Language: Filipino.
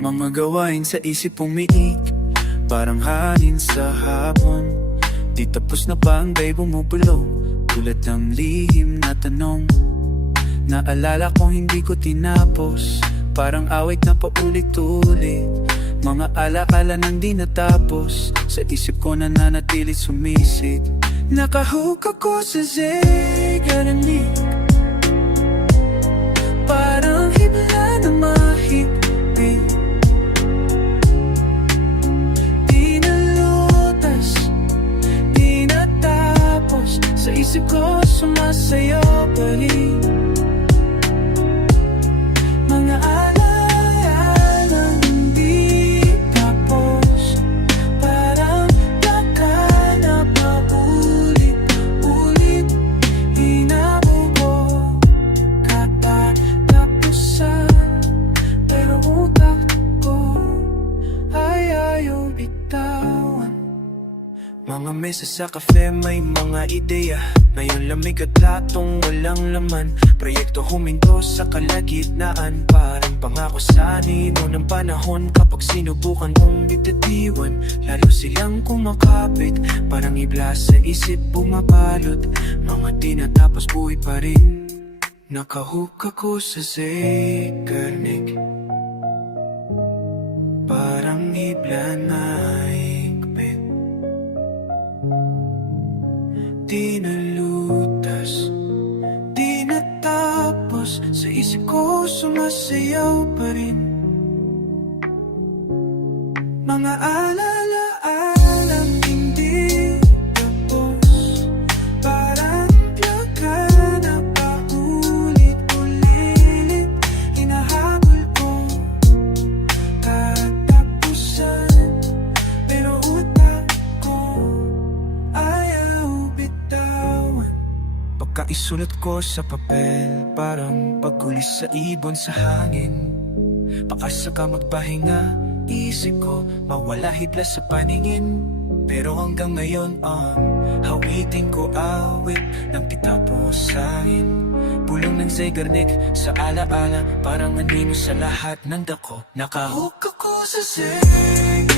Mga gawain sa isip umiik, parang hanin sa hapon. Di tapos na ba ang gay bumubulong, tulad ng lihim na tanong. Naalala ko hindi ko tinapos, parang awit na paulit-ulit. Mga alaala nang di natapos, sa isip ko nananatili sumisid. Nakahook ako sa Zeigarnik, parang hibla na mahigpit. Di nalutas, di natapos, sa isip ko sumasayaw pa rin. Mga alalang di tapos, parang plaka na paulit-ulit. Hinabugo katatapusan, pero utak ko ay ayaw bitawan. Mga mesa sa kafe may mga ideya, ngayon lamig at platong walang laman. Proyekto huminto sa kalagitnaan, parang pangako sa nino ng panahon. Kapag sinubukan kong bitatiwan, lalo silang kumakapit, parang ibla sa isip bumabalot. Mga di natapos buhay pa rin. Nakahook ako sa Zeigarnik, parang ibla na higpit. Di nalutas, di natapos, sa isip ko sumasayaw pa rin. Mga alalang hindi tapos, parang plaka na paulit-ulit. Hinahabol ko katapusan, pero utak ko ayaw bitawan. Pagkaisulat ko sa papel, parang pagkulis sa ibon sa hangin. Pakasaka magpahinga, isip ko mawala hibla sa paningin. Pero hanggang ngayon hawitin ko awit ng pitapos sa akin. Pulong ng Zeigarnik sa alaala, parang anino sa lahat ng dako. Nakahook ako sa Zeigarnik,